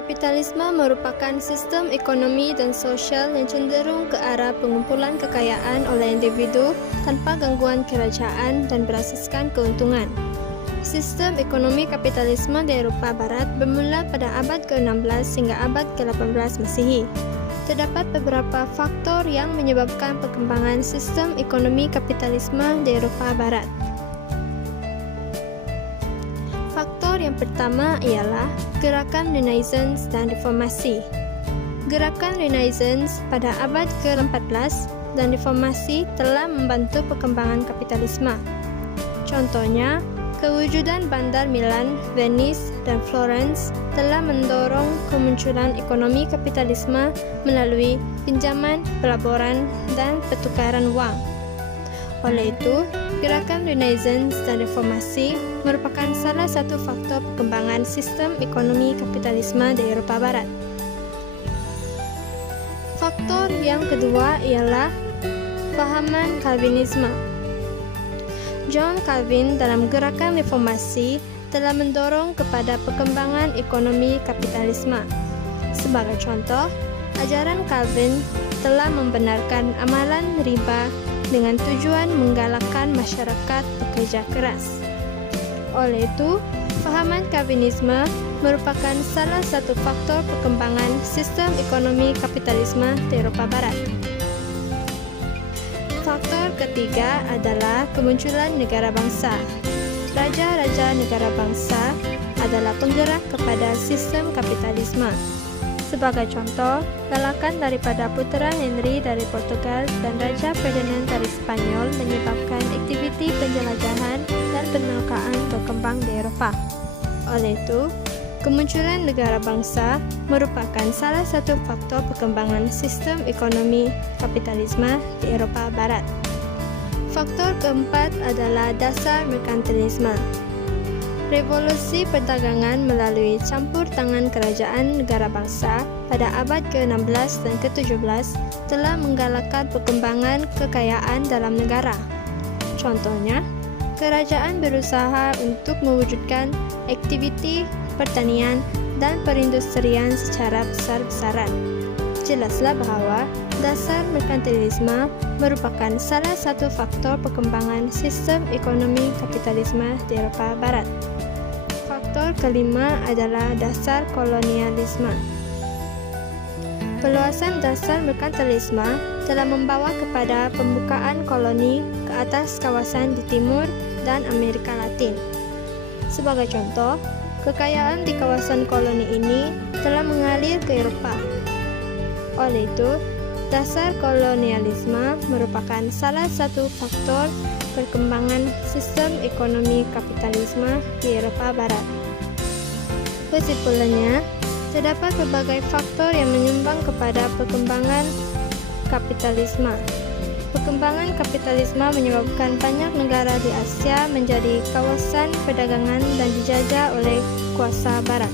Kapitalisme merupakan sistem ekonomi dan sosial yang cenderung ke arah pengumpulan kekayaan oleh individu tanpa gangguan kerajaan dan berasaskan keuntungan. Sistem ekonomi kapitalisme di Eropa Barat bermula pada abad ke-16 hingga abad ke-18 Masehi. Terdapat beberapa faktor yang menyebabkan perkembangan sistem ekonomi kapitalisme di Eropa Barat. Faktor yang pertama ialah gerakan Renaissance dan Reformasi. Gerakan Renaissance pada abad ke-14 dan Reformasi telah membantu perkembangan kapitalisme. Contohnya, kewujudan bandar Milan, Venice, dan Florence telah mendorong kemunculan ekonomi kapitalisme melalui pinjaman, pelaburan, dan pertukaran wang. Oleh itu, gerakan Renaissance dan Reformasi merupakan salah satu faktor perkembangan sistem ekonomi kapitalisme di Eropa Barat. Faktor yang kedua ialah pahaman Calvinisme. John Calvin dalam gerakan reformasi telah mendorong kepada perkembangan ekonomi kapitalisme. Sebagai contoh, ajaran Calvin telah membenarkan amalan riba dengan tujuan menggalakkan masyarakat bekerja keras. Oleh itu, pahaman Calvinisme merupakan salah satu faktor perkembangan sistem ekonomi kapitalisme di Eropa Barat. Faktor ketiga adalah kemunculan negara bangsa. Raja-raja negara bangsa adalah penggerak kepada sistem kapitalisme. Sebagai contoh, galakan daripada Putera Henry dari Portugal dan Raja Ferdinand dari Spanyol menyebabkan aktiviti penjelajahan dan penelukaan berkembang di Eropa. Oleh itu, kemunculan negara bangsa merupakan salah satu faktor perkembangan sistem ekonomi kapitalisme di Eropa Barat. Faktor keempat adalah dasar merkantilisme. Revolusi perdagangan melalui campur tangan kerajaan negara bangsa pada abad ke-16 dan ke-17 telah menggalakkan perkembangan kekayaan dalam negara. Contohnya, kerajaan berusaha untuk mewujudkan aktiviti pertanian dan perindustrian secara besar-besaran. Jelaslah bahwa dasar merkantilisme merupakan salah satu faktor perkembangan sistem ekonomi kapitalisme di Eropa Barat. Faktor kelima adalah dasar kolonialisme. Perluasan dasar merkantilisme telah membawa kepada pembukaan koloni ke atas kawasan di timur dan Amerika Latin. Sebagai contoh, kekayaan di kawasan koloni ini telah mengalir ke Eropa. Oleh itu, dasar kolonialisme merupakan salah satu faktor perkembangan sistem ekonomi kapitalisme di Eropa Barat. Kesimpulannya, terdapat berbagai faktor yang menyumbang kepada perkembangan kapitalisme. Perkembangan kapitalisme menyebabkan banyak negara di Asia menjadi kawasan perdagangan dan dijajah oleh kuasa Barat.